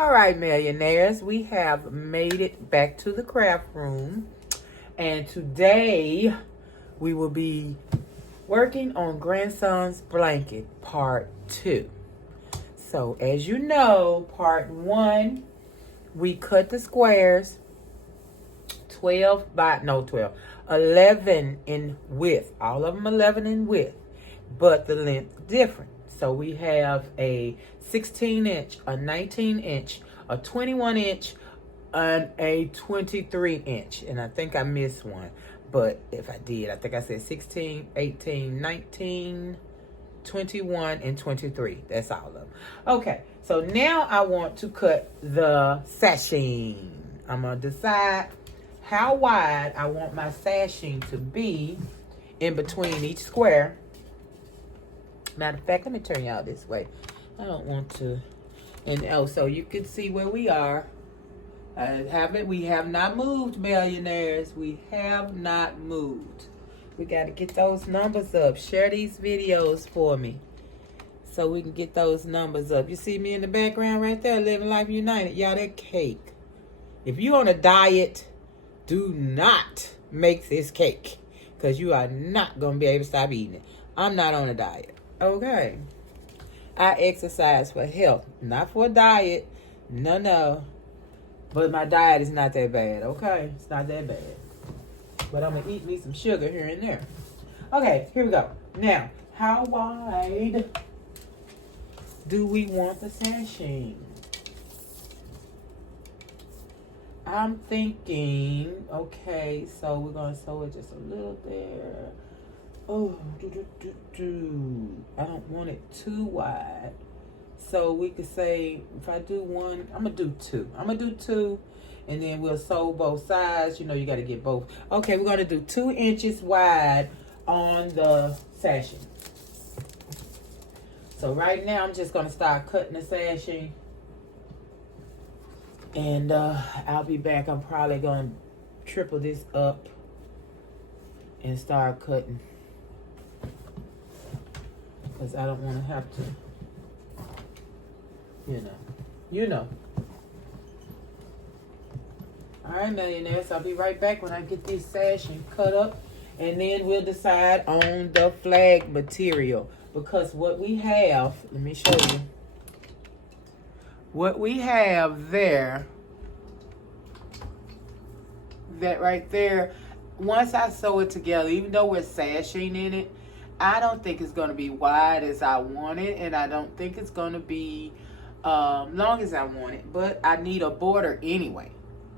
All right, millionaires, we have made it back to the craft room. And today we will be working on Grandson's Blanket Part 2. So as you know, Part 1, we cut the squares 11 in width. All of them 11 in width, but the length different. So we have a 16-inch, a 19-inch, a 21-inch, and a 23-inch. And I think I missed one. But if I did, I think I said 16, 18, 19, 21, and 23. That's all of them. Okay, so now I want to cut the sashing. I'm going to decide how wide I want my sashing to be in between each square. Matter of fact, let me turn y'all this way. I don't want to. And oh, so you can see where we are. We have not moved, millionaires. We have not moved. We got to get those numbers up. Share these videos for me so we can get those numbers up. You see me in the background right there, Living Life United. Y'all, that cake. If you on a diet, do not make this cake because you are not going to be able to stop eating it. I'm not on a diet. Okay. I exercise for health, not for a diet. No. But my diet is not that bad, okay? It's not that bad. But I'm going to eat me some sugar here and there. Okay, here we go. Now, how wide do we want the sashing? I'm thinking, okay, so we're going to sew it just a little there. Oh, I don't want it too wide. So we could say, if I do one, I'm going to do two. I'm going to do two, and then we'll sew both sides. You know, you got to get both. Okay, we're going to do 2 inches wide on the sashing. So right now, I'm just going to start cutting the sashing. And I'll be back. I'm probably going to triple this up and start cutting. Because I don't want to have to, you know. All right, millionaires. I'll be right back when I get this sashing cut up. And then we'll decide on the flag material. Because what we have, let me show you. What we have there, that right there, once I sew it together, even though we're sashing in it, I don't think it's going to be wide as I want it, and I don't think it's going to be long as I want it, but I need a border anyway.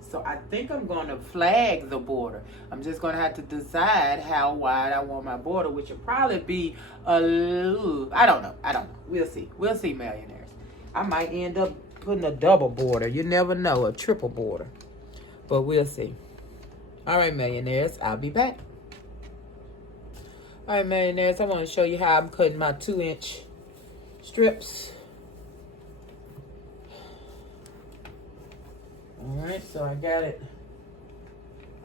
So I think I'm going to flag the border. I'm just going to have to decide how wide I want my border, which will probably be a little, I don't know. We'll see, millionaires. I might end up putting a double border. You never know, a triple border, but we'll see. All right, millionaires, I'll be back. All right, millionaires, I want to show you how I'm cutting my 2-inch strips. All right, so I got it.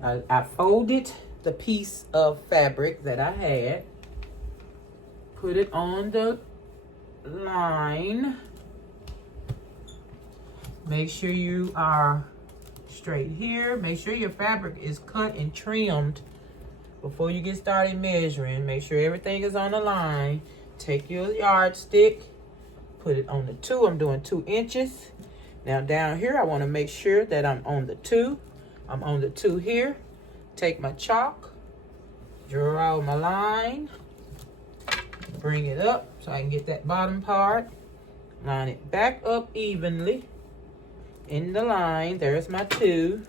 I folded the piece of fabric that I had, put it on the line. Make sure you are straight here. Make sure your fabric is cut and trimmed before you get started measuring. Make sure everything is on the line. Take your yardstick, put it on the 2. I'm doing 2 inches. Now down here, I want to make sure that I'm on the 2. I'm on the 2 here. Take my chalk, draw my line, bring it up so I can get that bottom part. Line it back up evenly in the line. There's my 2.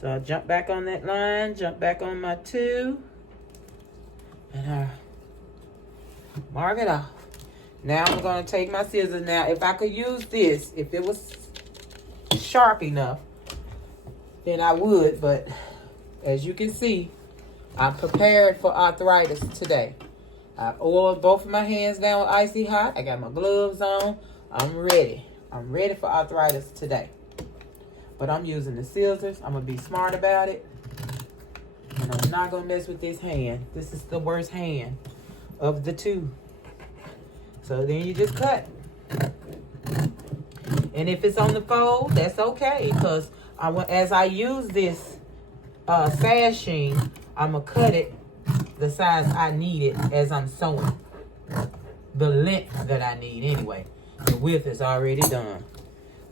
So I'll jump back on that line, jump back on my 2, and I mark it off. Now I'm going to take my scissors. Now, if I could use this, if it was sharp enough, then I would. But as you can see, I'm prepared for arthritis today. I oiled both of my hands down with icy hot. I got my gloves on. I'm ready. I'm ready for arthritis today. But I'm using the scissors. I'm going to be smart about it. And I'm not going to mess with this hand. This is the worst hand of the 2. So then you just cut. And if it's on the fold, that's okay. Because as I use this sashing, I'm going to cut it the size I need it as I'm sewing. The length that I need anyway. The width is already done.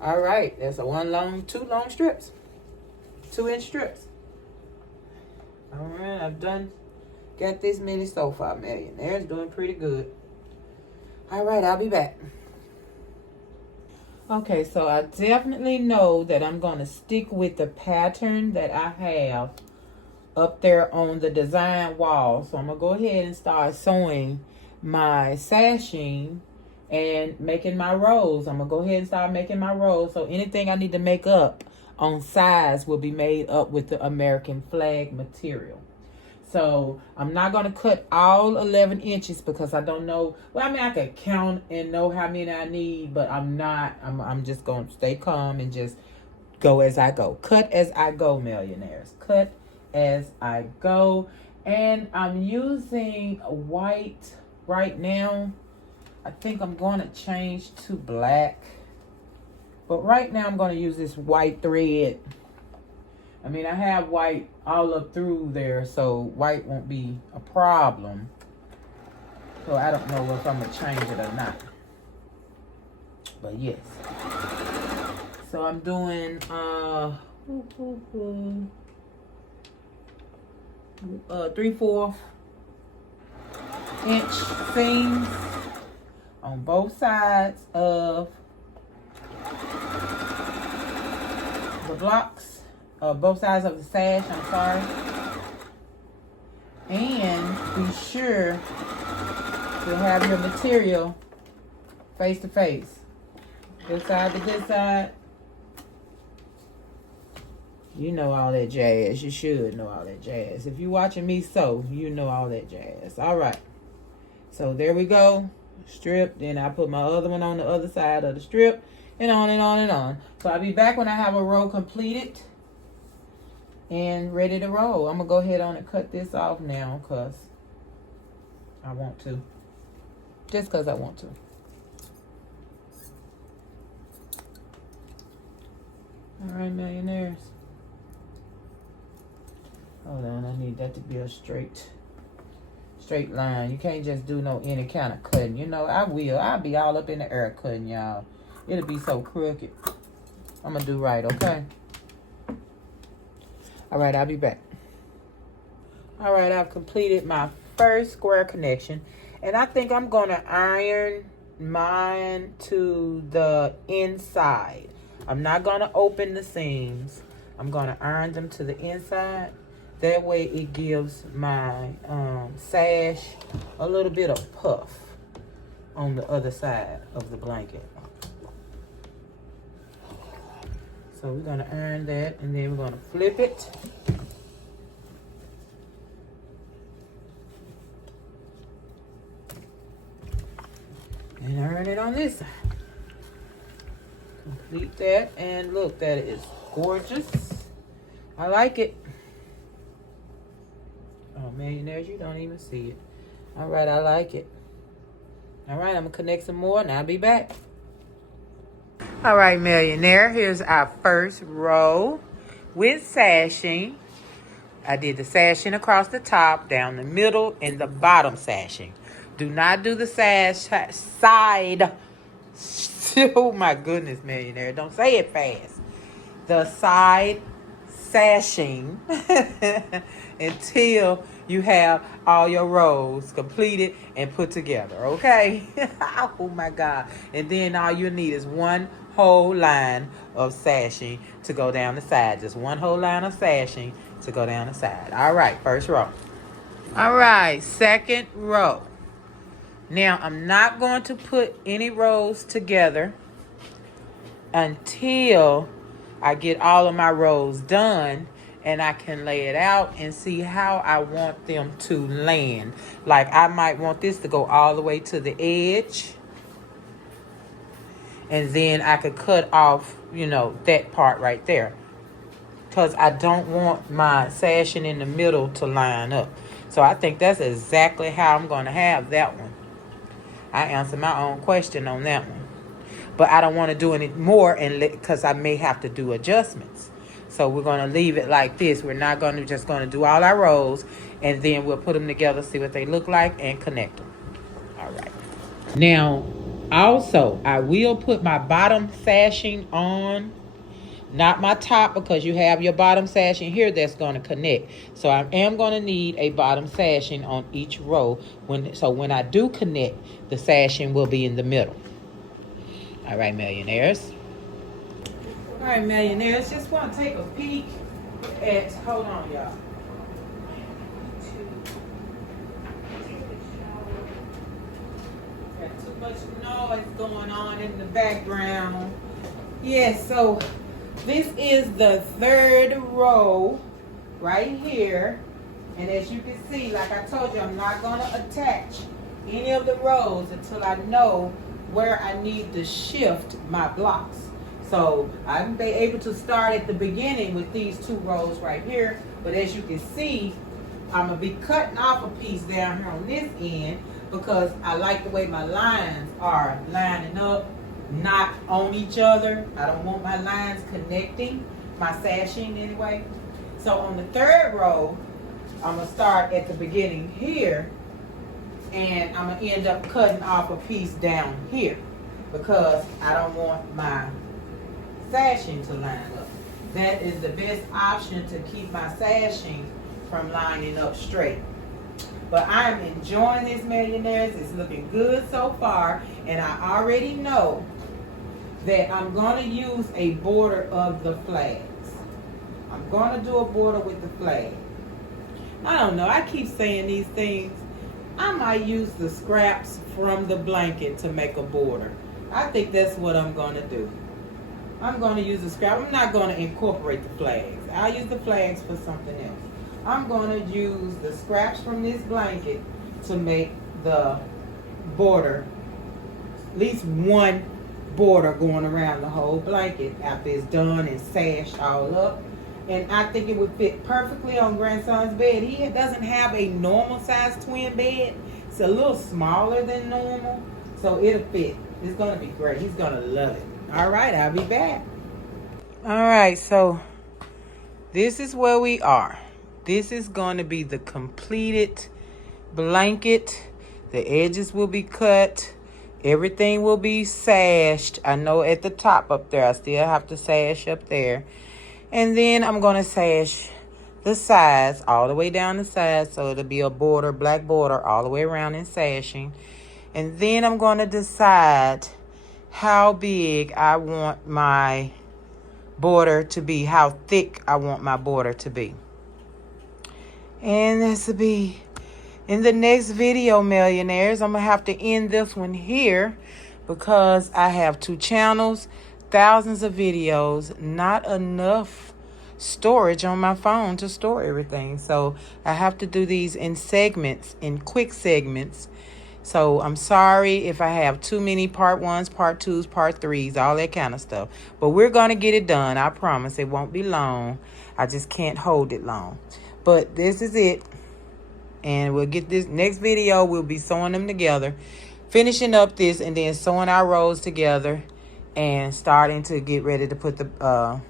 All right, that's two long strips. 2-inch strips. All right, I've got this many so far, Millionaire's doing pretty good. All right, I'll be back. Okay, so I definitely know that I'm going to stick with the pattern that I have up there on the design wall. So I'm going to go ahead and start sewing my sashing and making my rows. I'm going to go ahead and start making my rows. So anything I need to make up on size will be made up with the American flag material. So I'm not going to cut all 11 inches because I don't know. Well, I mean, I could count and know how many I need, but I'm not. I'm just going to stay calm and just go as I go. Cut as I go, millionaires. Cut as I go. And I'm using white right now. I think I'm going to change to black. But right now I'm going to use this white thread. I mean, I have white all up through there, so white won't be a problem. So I don't know if I'm going to change it or not. But yes. So I'm doing 3/4 inch seams on both sides of the blocks. Both sides of the sash, I'm sorry. And be sure to have your material face to face. This side to this side. You know all that jazz. You should know all that jazz. If you're watching me sew, you know all that jazz. All right. So there we go. Strip. Then I put my other one on the other side of the strip. And on and on and on. So I'll be back when I have a row completed and ready to roll. I'm going to go ahead on and cut this off now because I want to. Just because I want to. All right, millionaires. Hold on, I need that to be a straight line. You can't just do no any kind of cutting. You know, I'll be all up in the air cutting, y'all. It'll be so crooked. I'm going to do right, okay? All right, I'll be back. All right, I've completed my first square connection. And I think I'm going to iron mine to the inside. I'm not going to open the seams. I'm going to iron them to the inside. That way it gives my sash a little bit of puff on the other side of the blanket. So we're going to iron that, and then we're going to flip it. And iron it on this side. Complete that, and look, that is gorgeous. I like it. Oh, millionaires, you don't even see it. All right, I like it. All right, I'm going to connect some more, and I'll be back. All right, millionaire, here's our first row with sashing. I did the sashing across the top, down the middle, and the bottom sashing. Do not do the side. Oh, my goodness, millionaire. Don't say it fast. The side sashing until you have all your rows completed and put together, okay? Oh, my God. And then all you need is one whole line of sashing to go down the side. Just one whole line of sashing to go down the side. All right, first row. All right, second row. Now, I'm not going to put any rows together until I get all of my rows done and I can lay it out and see how I want them to land. Like, I might want this to go all the way to the edge. And then I could cut off, you know, that part right there. Because I don't want my sashing in the middle to line up. So I think that's exactly how I'm going to have that one. I answered my own question on that one. but I don't want to do any more because I may have to do adjustments. So we're going to leave it like this. We're not going to just going to do all our rows, and then we'll put them together, see what they look like, and connect them. All right. Now, also, I will put my bottom sashing on, not my top, because you have your bottom sashing here that's going to connect. So I am going to need a bottom sashing on each row. So when I do connect, the sashing will be in the middle. All right, millionaires. All right, millionaires, just want to take a peek at, hold on, y'all. Got too much noise going on in the background. Yes, so this is the third row right here. And as you can see, like I told you, I'm not going to attach any of the rows until I know where I need to shift my blocks. So I'm able to start at the beginning with these 2 rows right here. But as you can see, I'm going to be cutting off a piece down here on this end because I like the way my lines are lining up, not on each other. I don't want my lines connecting, my sashing anyway. So on the third row, I'm going to start at the beginning here, and I'm going to end up cutting off a piece down here because I don't want my sashing to line up. That is the best option to keep my sashing from lining up straight. But I'm enjoying this, millionaires. It's looking good so far, and I already know that I'm going to use a border of the flags. I'm going to do a border with the flag. I don't know. I keep saying these things. I might use the scraps from the blanket to make a border. I think that's what I'm going to do. I'm going to use the scrap. I'm not going to incorporate the flags. I'll use the flags for something else. I'm going to use the scraps from this blanket to make the border, at least one border going around the whole blanket after it's done and sashed all up. And I think it would fit perfectly on grandson's bed. He doesn't have a normal size twin bed. It's a little smaller than normal, so it'll fit. It's going to be great. He's going to love it. All right, I'll be back. All right, so this is where we are. This is going to be the completed blanket. The edges will be cut. Everything will be sashed. I know at the top up there, I still have to sash up there. And then I'm going to sash the sides all the way down the side, so it'll be a border, black border all the way around and sashing. And then I'm going to decide how big I want my border to be, how thick I want my border to be. And this will be in the next video, millionaires. I'm going to have to end this one here because I have 2 channels, thousands of videos, not enough storage on my phone to store everything. So I have to do these in segments, in quick segments. So I'm sorry if I have too many part 1s, part 2s, part 3s, all that kind of stuff. But we're going to get it done. I promise it won't be long. I just can't hold it long. But this is it. And we'll get this next video. We'll be sewing them together, finishing up this, and then sewing our rows together and starting to get ready to put the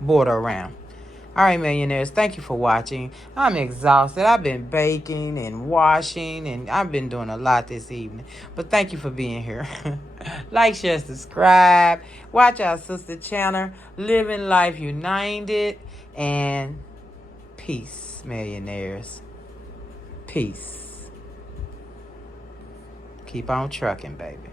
border around. All right, millionaires, thank you for watching. I'm exhausted. I've been baking and washing, and I've been doing a lot this evening. But thank you for being here. Like, share, subscribe. Watch our sister channel, Living Life United. And peace, millionaires. Peace. Keep on trucking, baby.